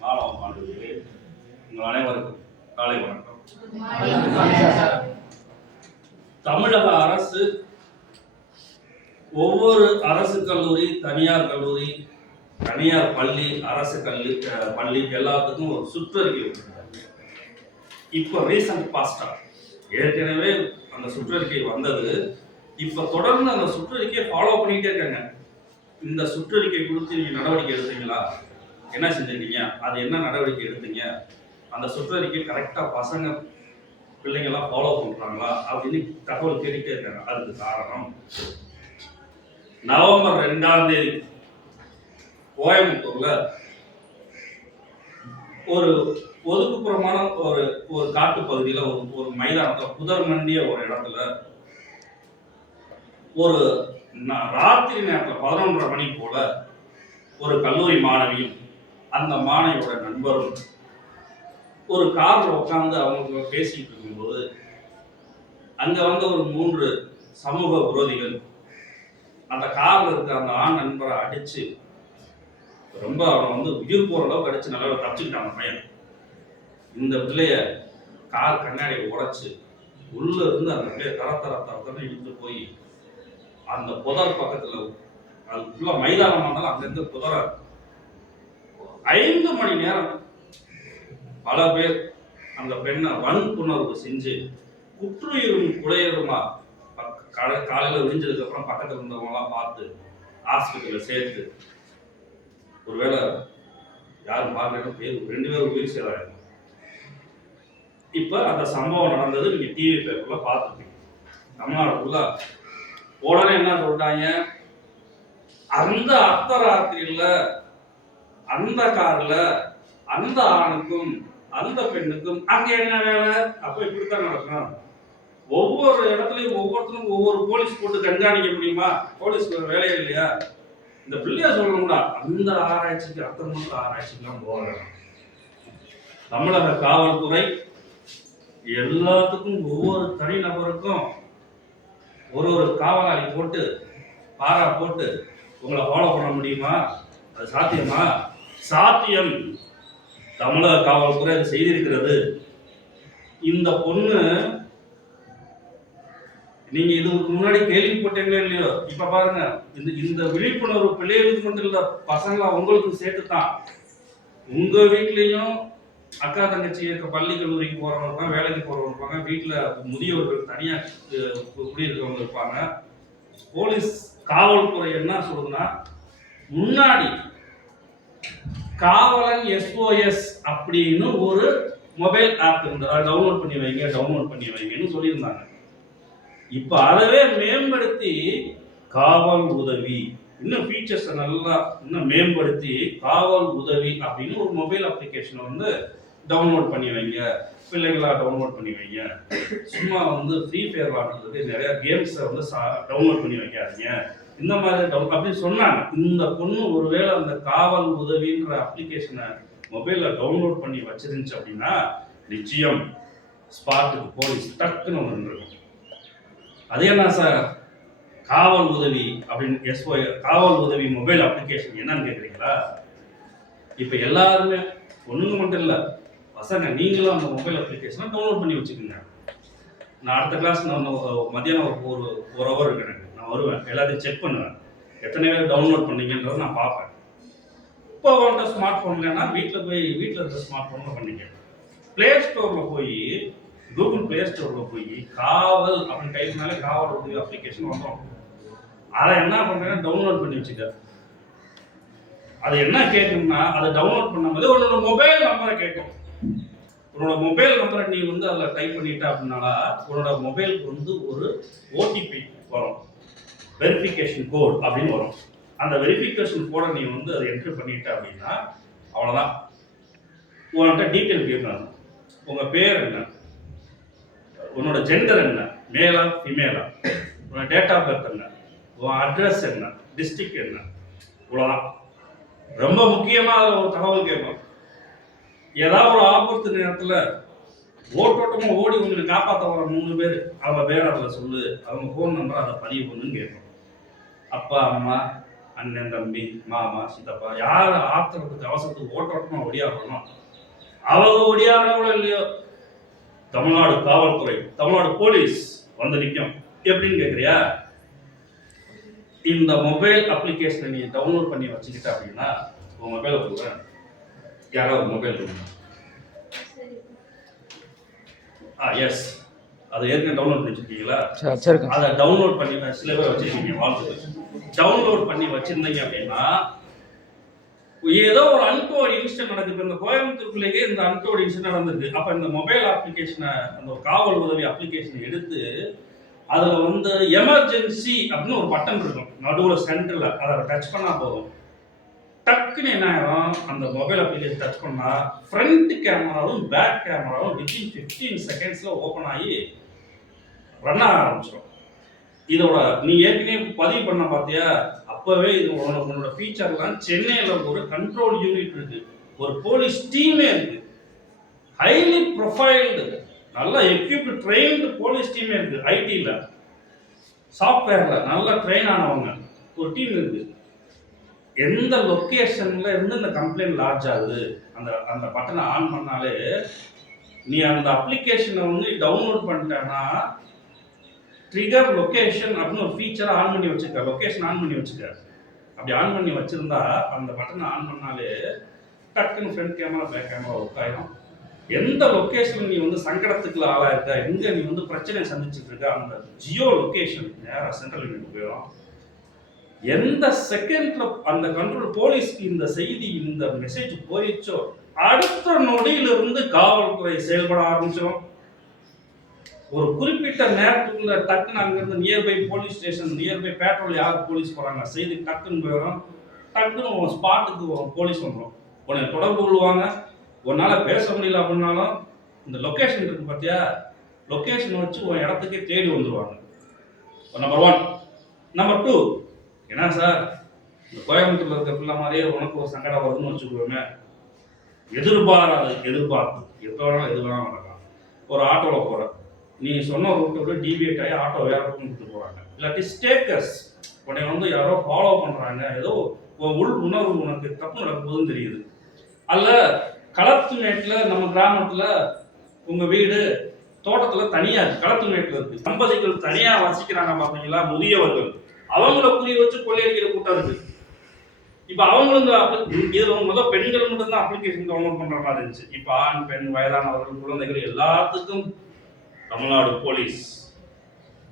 மாணவ மாணவிகளே உங்கள் அனைவருக்கும் காலை வணக்கம். தமிழக அரசு ஒவ்வொரு அரசு கல்லூரி தனியார் கல்லூரி தனியார் பள்ளி அரசு கல்வி பள்ளி எல்லாத்துக்கும் ஒரு சுற்றறிக்கை விட்டுருக்காங்க இப்போ ரீசன்ட் பாஸ்டா ஏற்கனவே அந்த சுற்றறிக்கை வந்தது. இப்போ தொடர்ந்து அந்த சுற்றறிக்கையை ஃபாலோ பண்ணிக்கிட்டே இருக்காங்க. இந்த சுற்றறிக்கை கொடுத்து நீங்கள் நடவடிக்கை எடுத்தீங்களா? என்ன செஞ்சிருக்கீங்க? அது என்ன நடவடிக்கை எடுத்தீங்க? அந்த சுற்றறிக்கை கரெக்டாக பசங்க பிள்ளைங்கள்லாம் ஃபாலோ பண்ணுறாங்களா அப்படின்னு தகவல் கேட்டுட்டே இருக்காங்க. அதுக்கு காரணம் நவம்பர் ரெண்டாம் தேதி கோயம்புத்தூர்ல ஒரு ஒதுக்குப்புறமான ஒரு ஒரு காட்டு பகுதியில் ஒரு ஒரு மைதானத்தில் புதர் மண்டிய ஒரு இடத்துல ஒரு ந- ராத்திரி நேரத்தில் பதினொன்றரை மணி போல ஒரு கல்லூரி மாணவியும் அந்த மாணவியோட நண்பரும் ஒரு கார்ல உட்காந்து அவங்க பேசிட்டு இருக்கும்போது அங்க வந்த ஒரு மூன்று சமூக விரோதிகள் அந்த கார்ல இருக்க அந்த ஆண் நண்பரை அடிச்சு ரொம்ப அவனை வந்து உயிர் போற அளவுக்கு அடிச்சு நல்லா தப்பிச்சுக்கிட்டான் பையன். இந்த பிள்ளைய கார் கண்ணாடியை உடைச்சு உள்ள இருந்து அந்த பிள்ளைய தர தர தரத்தன்னு இழுத்து போய் அந்த புதர் பக்கத்துல அது ஃபுல்லா மைதானமா இருந்தாலும் அங்கேருந்து புதரை புதர ஐந்து மணி நேரம் பல பேர் அந்த பெண்ணை வன்புணர்வு செஞ்சு குற்றுயிரும் குலையருமா பக்க- காலை- காலையில விடிஞ்சதுக்கு அப்புறம் பக்கத்துல இருந்தவங்கலாம் பார்த்து ஹாஸ்பிட்டலில் சேர்த்து ஒருவேளை யாரும் பார்க்கணும் பேர் ரெண்டு பேரும் உயிர் சேதாரம் இப்போ அந்த சம்பவம் நடந்தது நீங்கள் டிவி பேப்பரில் பார்த்துருப்பீங்க. தமிழ்நாடு உடனே என்ன சொல்லிட்டாங்க அந்த அர்த்தராத்திரியில் அந்த கார்ல அந்த ஆணுக்கும் அந்த பெண்ணுக்கும் அங்க என்ன வேலை? அப்ப இப்படித்தான் நடக்கும் ஒவ்வொரு இடத்துலையும் ஒவ்வொருத்தரும் ஒவ்வொரு போலீஸ் போட்டு கண்காணிக்க முடியுமா? போலீஸ்க்கு ஒரு வேலையே இல்லையா? இந்த பிள்ளைய சொல்லணும்டா. அந்த ஆராய்ச்சிக்கு அர்த்தமற்ற ஆராய்ச்சிக்கெல்லாம் போகணும் தமிழக காவல்துறை எல்லாத்துக்கும் ஒவ்வொரு தனிநபருக்கும் ஒரு ஒரு காவலாளி போட்டு பாரா போட்டு உங்களை ஃபாலோ பண்ண முடியுமா? அது சாத்தியமா? சாத்தியம் தமிழக காவல்துறை அதை செய்திருக்கிறது. இந்த பொண்ணு நீங்க இதுக்கு முன்னாடி கேள்விப்பட்டீங்களே இல்லையோ? இப்ப பாருங்க இந்த இந்த விழிப்புணர்வு பிள்ளைகளுக்கு மட்டும் இல்ல பசங்களா உங்களுக்கு சேர்த்து தான் உங்க வீட்லயும் அக்கா தங்கச்சி இருக்க பள்ளி கல்லூரிக்கு போறவங்க இருப்பாங்க வேலைக்கு போறவங்க இருப்பாங்க வீட்டுல முதியோர்கள் தனியா குடி குடியிருக்கவங்க இருப்பாங்க. போலீஸ் காவல்துறை என்ன சொல்லுதுன்னா முன்னாடி காவலன் எஸ்ஓஎஸ் அப்படின்னு ஒரு மொபைல் ஆப் இருந்தது அதை டவுன்லோட் பண்ணி வைங்க டவுன்லோட் பண்ணி வைங்கன்னு சொல்லியிருந்தாங்க. இப்போ அதவே மேம்படுத்தி காவல் உதவி. இன்னும் ஃபீச்சர்ஸை நல்லா இன்னும் மேம்படுத்தி காவல் உதவி அப்படின்னு ஒரு மொபைல் அப்ளிகேஷனை வந்து டவுன்லோட் பண்ணி வைங்க. பிள்ளைங்களா டவுன்லோட் பண்ணி வைங்க. சும்மா வந்து ஃப்ரீ ஃபயர் விளாடுறதுக்கு நிறையா கேம்ஸை வந்து சா டவுன்லோட் பண்ணி வைக்காதீங்க. இந்த மாதிரி டவுன் அப்படின்னு சொன்னாங்க. இந்த பொண்ணு ஒருவேளை அந்த காவல் உதவின்ற அப்ளிகேஷனை மொபைலில் டவுன்லோட் பண்ணி வச்சிருந்துச்சு அப்படின்னா நிச்சயம் ஸ்பாட்டுக்கு போலீஸ் டக்குன்னு வந்துருக்கும். அது என்ன சார் காவல் உதவி அப்படின்னு எஸ்ஓ காவல் உதவி மொபைல் அப்ளிகேஷன் என்னன்னு கேட்குறீங்களா இப்போ எல்லாருமே பொண்ணுங்க மட்டும் இல்லை பசங்க நீங்களும் அந்த மொபைல் அப்ளிகேஷனை டவுன்லோட் பண்ணி வச்சுக்கோங்க. நான் அடுத்த கிளாஸ் நான் மதியானம் மத்தியானம் ஒரு ஒரு ஒரு ஹவர் இருக்கு எனக்கு. நான் வருவேன். எல்லாத்தையும் செக் பண்ணுவேன். எத்தனை பேர் டவுன்லோட் பண்ணீங்கன்றதை நான் பார்ப்பேன். இப்போ வந்துட்ட ஸ்மார்ட் ஃபோன் இல்லைன்னா வீட்டில் போய் வீட்டில் இருக்கிற ஸ்மார்ட் ஃபோனில் பண்ணிக்க ப்ளே ஸ்டோரில் போய் கூகுள் ப்ளே ஸ்டோரில் போய் காவல் அப்படின்னு டைப் பண்ணாலே காவல் உதவி அப்ளிகேஷன் வந்துடும் அதை என்ன பண்ணுறேன் டவுன்லோட் பண்ணி வச்சுக்க அது என்ன கேட்கும்னா அதை டவுன்லோட் பண்ணும்போது உன்னோட மொபைல் நம்பரை கேட்கும். உன்னோட மொபைல் நம்பரை நீ வந்து அதில் டைப் பண்ணிட்ட அப்படின்னாலா உன்னோட மொபைலுக்கு வந்து ஒரு ஓடிபி வரும். வெரிஃபிகேஷன் கோட் அப்படின்னு வரும். அந்த வெரிஃபிகேஷன் கோடை நீ வந்து அதை என்ட்ரி பண்ணிட்ட அப்படின்னா அவ்வளோதான் உங்கள்கிட்ட டீட்டெயில் கேட்கணும் உங்கள் பேர் என்ன? உன்னோட ஜெண்டர் என்ன? மேலா ஃபிமேலா உன்னோட டேட் ஆஃப் பர்த் என்ன? உன் அட்ரஸ் என்ன? டிஸ்ட்ரிக்ட் என்ன? இவ்வளோதான் ரொம்ப முக்கியமாக ஒரு தகவல் கேட்கும் ஏதாவது ஒரு ஆபத்து நேரத்தில் ஓட்டோட்டமாக ஓடி உங்களுக்கு காப்பாற்ற வர மூணு பேர். அவங்க பேர் அதில் சொல்லு. அவங்க ஃபோன் நம்பர் அதை பதிவு பண்ணுன்னு கேட்கும் அப்பா அம்மா அண்ணன் தம்பி மாமா சித்தப்பா யார் ஆத்திரத்துக்கு அவசரத்துக்கு ஓட்டுறோமோ ஒடியாடுறோமோ அவங்க ஒடியாடுறாங்களோ இல்லையோ? தமிழ்நாடு காவல்துறை தமிழ்நாடு போலீஸ் வந்து நிற்கும் எப்படின்னு கேட்குறியா இந்த மொபைல் அப்ளிகேஷனை நீ டவுன்லோட் பண்ணி வச்சுக்கிட்ட அப்படின்னா உன் மொபைலை கொடுக்குறேன் யாராவது மொபைல் கொடுங்க. ஆ எஸ் அதை ஏற்கனவே டவுன்லோட் பண்ணி வச்சிருக்கீங்களா அதை டவுன்லோட் பண்ணி சில பேர் வச்சிருக்கீங்க வாழ்த்துக்கள். டவுன்லோட் பண்ணி வச்சிருந்தீங்க அப்படின்னா ஏதோ ஒரு அன்டோட் இன்சிடென்ட் நடக்குது. இந்த கோயம்புத்தூருக்குள்ளேயே இந்த அன்டோட் இன்சிடென்ட் நடந்திருக்கு. அப்ப இந்த மொபைல் அப்ளிகேஷனை அந்த ஒரு காவல் உதவி அப்ளிகேஷனை எடுத்து அதுல வந்து எமர்ஜென்சி அப்படின்னு ஒரு பட்டன் இருக்கும். நடுவுல சென்டர்ல அதை டச் பண்ணா போதும். டக்குன்னு என்ன ஆகும் அந்த மொபைல் அப்ளிகேஷன் டச் பண்ணால் ஃப்ரண்ட் கேமராவும் பேக் கேமராவும் வித்தின் ஃபிஃப்டீன் செகண்ட்ஸில் ஓப்பன் ஆகி ரன் ஆக ஆரம்பிச்சிடும் இதோட நீ ஏற்கனவே பதிவு பண்ண பார்த்தியா அப்போவே இது உன்னோட உன்னோட ஃபீச்சர்லாம் சென்னையில் ஒரு கண்ட்ரோல் யூனிட் இருக்குது ஒரு போலீஸ் டீமே இருக்குது ஹைலி ப்ரொஃபைல்டு நல்லா எக்யூப்டு ட்ரெயின்டு போலீஸ் டீமே இருக்குது ஐடியில் சாஃப்ட்வேரில் நல்லா ட்ரெயின் ஆனவங்க. ஒரு டீம் இருக்குது எந்த லொக்கேஷன்ல இருந்து இந்த கம்ப்ளைண்ட் லார்ஜ் ஆகுது? அந்த அந்த பட்டனை ஆன் பண்ணாலே நீ அந்த அப்ளிகேஷனை வந்து டவுன்லோட் பண்ணிட்டேன்னா ட்ரிகர் லொக்கேஷன் அப்படின்னு ஒரு ஃபீச்சரை ஆன் பண்ணி வச்சுக்க லொக்கேஷன் ஆன் பண்ணி வச்சுக்க அப்படி ஆன் பண்ணி வச்சுருந்தா அந்த பட்டனை ஆன் பண்ணாலே டக்குன்னு front camera back camera work ஆகிடும் எந்த லொக்கேஷன் நீ வந்து சங்கடத்துக்குள்ள ஆளாயிருக்க? எங்கே நீ வந்து பிரச்சனையை சந்திச்சுட்டு இருக்க? அந்த ஜியோ லொக்கேஷன் நேராக சென்ட்ரல் யூனிட் போயிடும் எந்த செகண்ட்ல அந்த கண்ட்ரோல் போலீஸ்க்கு இந்த செய்தி இந்த மெசேஜ் போயிடுச்சோ அடுத்த நொடியிலிருந்து காவல்துறை செயல்பட ஆரம்பிச்சிடும் ஒரு குறிப்பிட்ட நேரத்துக்குள்ள டக்குன்னு அங்கிருந்து nearby police station nearby patrol யார் போலீஸ் போறாங்க? செய்தி டக்குன்னு போயிடும் டக்குன்னு உன் ஸ்பாட்டுக்கு போலீஸ் வந்துடும் உன்னை தொடர்பு கொள்வாங்க. உன்னால பேச முடியல அப்படின்னாலும் இந்த லொக்கேஷன் இருக்கு பார்த்தியா லொக்கேஷன் வச்சு உன் இடத்துக்கே தேடி வந்துடுவாங்க நம்பர் ஒன் நம்பர் டூ என்ன சார் இந்த கோயம்புத்தூர்ல இருக்க பிள்ளை மாதிரியே உனக்கு ஒரு சங்கடம் வருதுன்னு வச்சுக்கோங்க. எதிர்பாராது எதிர்பார்த்து எப்போ வேணாலும் எது வேணாலும் நடக்கலாம். ஒரு ஆட்டோவில் போகிற நீ சொன்ன ரூட்டை விட டிவியேட் ஆகி ஆட்டோ வேற ரூட்னு கொடுத்து போகிறாங்க இல்லாட்டி ஸ்டேக்கஸ் உன்னை வந்து யாரோ ஃபாலோ பண்ணுறாங்க ஏதோ உன் உள் உணர்வு உனக்கு தப்பு நடக்குதுன்னு தெரியுது. அல்ல களத்து மேட்டில் நம்ம கிராமத்தில் உங்கள் வீடு தோட்டத்தில் தனியாக களத்து மேட்டில் இருக்குது தம்பதிகள் தனியாக வசிக்கிறாங்க பார்த்தீங்களா முதியவர்கள். அவங்கள புரிய வச்சு கொள்ளையடிக்கிற கூட்டம் இருக்கு. இப்போ அவங்களும் இதுல முதல் பெண்கள் மட்டும்தான் அப்ளிகேஷன் டவுன்லோட் பண்ற மாதிரி இருந்துச்சு. இப்போ ஆண் பெண் வயதானவர்கள் குழந்தைகள் எல்லாத்துக்கும் தமிழ்நாடு போலீஸ்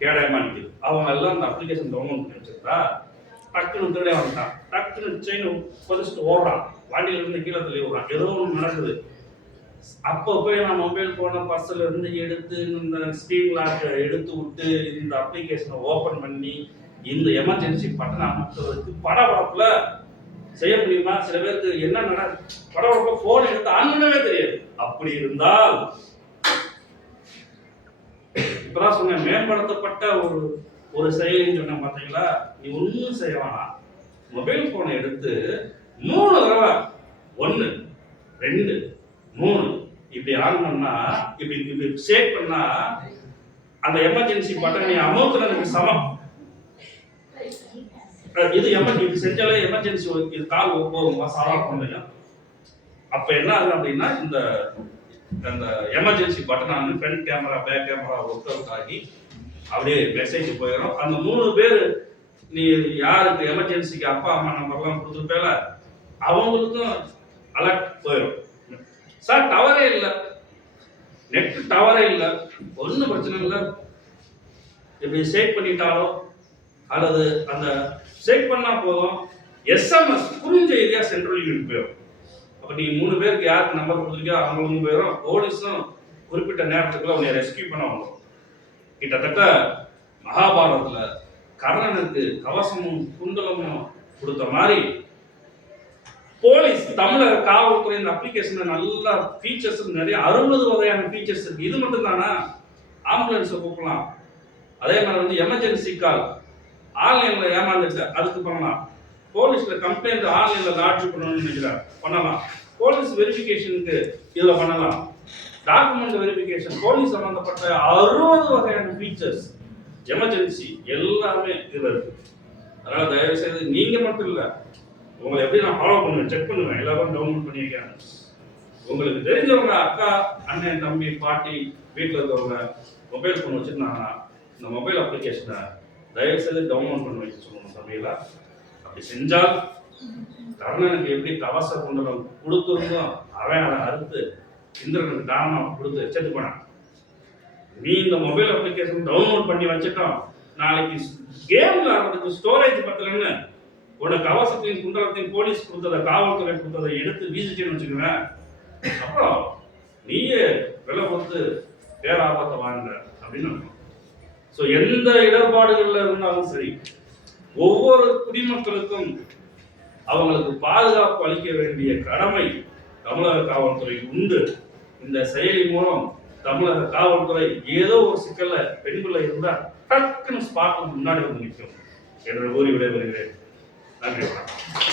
கேடயமா அவங்க எல்லாம் அந்த அப்ளிகேஷன் டவுன்லோட் பண்ணி வச்சிருந்தா டக்குன்னு திருடே வந்துட்டான். டக்குன்னு செயின் பதிச்சுட்டு ஓடுறான். வண்டியில இருந்து கீழே தள்ளி விடுறான். ஏதோ ஒன்று நடக்குது. அப்போ போய் நான் மொபைல் போன பர்ஸில் இருந்து எடுத்து இந்த ஸ்க்ரீன் லாக்கை எடுத்து விட்டு இந்த அப்ளிகேஷனை ஓப்பன் பண்ணி இந்த எமர்ஜென்சி பட்டனை அமுத்துறதுக்கு படபடப்புல செய்ய முடியுமா? சில பேருக்கு என்ன நட படபடப்புல போன் எடுத்து ஆன் பண்ணவே தெரியாது. அப்படி இருந்தால் இப்பதான் சொன்னேன் மேம்படுத்தப்பட்ட ஒரு ஒரு செயலின்னு சொன்னேன் பார்த்தீங்களா? நீ ஒன்றும் செய்ய வேணாம். மொபைல் போனை எடுத்து மூணு தடவை ஒன்று ரெண்டு மூணு இப்படி ஆன் பண்ணா இப்படி இப்படி ஷேக் பண்ணா அந்த எமர்ஜென்சி பட்டனை நீ எனக்கு சமம். இது எமர்ஜென்சி இது செஞ்சாலே எமர்ஜென்சி இது கால் போகுமா. சாதாரண பண்ணலையும் அப்ப என்ன ஆகுது அப்படின்னா இந்த அந்த emergency button on front camera back camera work out ஆகி அப்படியே மெசேஜ் போயிடும் அந்த மூணு பேர் நீ யாருக்கு எமர்ஜென்சிக்கு அப்பா அம்மா நம்பர்லாம் கொடுத்துருப்பேல அவங்களுக்கும் அலர்ட் போயிடும் சார் டவரே இல்லை. நெட் டவரே இல்லை. ஒன்றும் பிரச்சனை இல்லை. இப்படி சேவ் பண்ணிட்டாலும் அல்லது அந்த செக் பண்ணால் போதும். எஸ்எம்எஸ் குறுஞ்செய்தியாக சென்ட்ரல் யூனிட் போயிடும் அப்போ நீங்கள் மூணு பேருக்கு யாருக்கு நம்பர் கொடுத்துருக்கியோ அவங்களும் போயிடும் போலீஸும் குறிப்பிட்ட நேரத்துக்குள்ள உன்னை ரெஸ்கியூ பண்ண வந்துடும் கிட்டத்தட்ட மகாபாரதத்தில் கர்ணனுக்கு கவசமும் குண்டலமும் கொடுத்த மாதிரி போலீஸ் தமிழக காவல்துறை இந்த அப்ளிகேஷன்ல நல்ல ஃபீச்சர்ஸ் நிறைய அறுபது வகையான ஃபீச்சர்ஸ் இருக்கு. இது மட்டும் தானா? ஆம்புலன்ஸை கூப்பிடலாம். அதே மாதிரி வந்து எமர்ஜென்சி கால் ஆன்லைன்ல ஏமாந்துட்டு அதுக்கு பண்ணலாம். போலீஸ்ல கம்ப்ளைண்ட் ஆன்லைன்ல லாட்ஜ் பண்ணணும்னு நினைக்கிறார். பண்ணலாம். போலீஸ் வெரிஃபிகேஷனுக்கு இதுல பண்ணலாம். டாக்குமெண்ட் வெரிஃபிகேஷன் போலீஸ் சம்பந்தப்பட்ட அறுபது வகையான ஃபீச்சர்ஸ் எமர்ஜென்சி எல்லாமே இதில் இருக்கு. அதனால தயவு செய்து நீங்க மட்டும் இல்லை உங்களை எப்படி நான் ஃபாலோ பண்ணுவேன் செக் பண்ணுவேன் எல்லாரும் டவுன்லோட் பண்ணி வைக்கிறேன். உங்களுக்கு தெரிஞ்சவங்க அக்கா அண்ணன் தம்பி பாட்டி வீட்டில் இருக்கிறவங்க மொபைல் ஃபோன் வச்சுருந்தாங்கன்னா இந்த மொபைல் அப்ளிகேஷனை தயவு செய்து டவுன்லோட் பண்ணி வைக்க சொல்லணும் சபையெல்லாம் அப்படி செஞ்சால் கர்ணனுக்கு எப்படி கவச குண்டலம் கொடுத்துருந்தோம் அவன் அதை அறுத்து இந்திரனுக்கு தானம் கொடுத்து செத்து போனான். நீ இந்த மொபைல் அப்ளிகேஷன் டவுன்லோட் பண்ணி வச்சுட்டோம் நாளைக்கு கேம் விளாடுறதுக்கு ஸ்டோரேஜ் பத்தலன்னு உன கவசத்தையும் குண்டலத்தையும் போலீஸ் கொடுத்ததை காவல்துறை கொடுத்ததை எடுத்து வீசிட்டேன்னு வச்சுக்குவேன். அப்புறம் நீயே விலை கொடுத்து பேராபத்தை வாங்க அப்படின்னு ஸோ எந்த இடர்பாடுகளில் இருந்தாலும் சரி ஒவ்வொரு குடிமக்களுக்கும் அவங்களுக்கு பாதுகாப்பு அளிக்க வேண்டிய கடமை தமிழக காவல்துறை உண்டு. இந்த செயலி மூலம் தமிழக காவல்துறை ஏதோ ஒரு சிக்கல்ல பெண் பிள்ளை இருந்தால் டக்குன்னு ஸ்பாட்டுக்கு முன்னாடி வந்து நிற்கும். என்று கூறி விடைபெறுகிறேன். நன்றி. வணக்கம்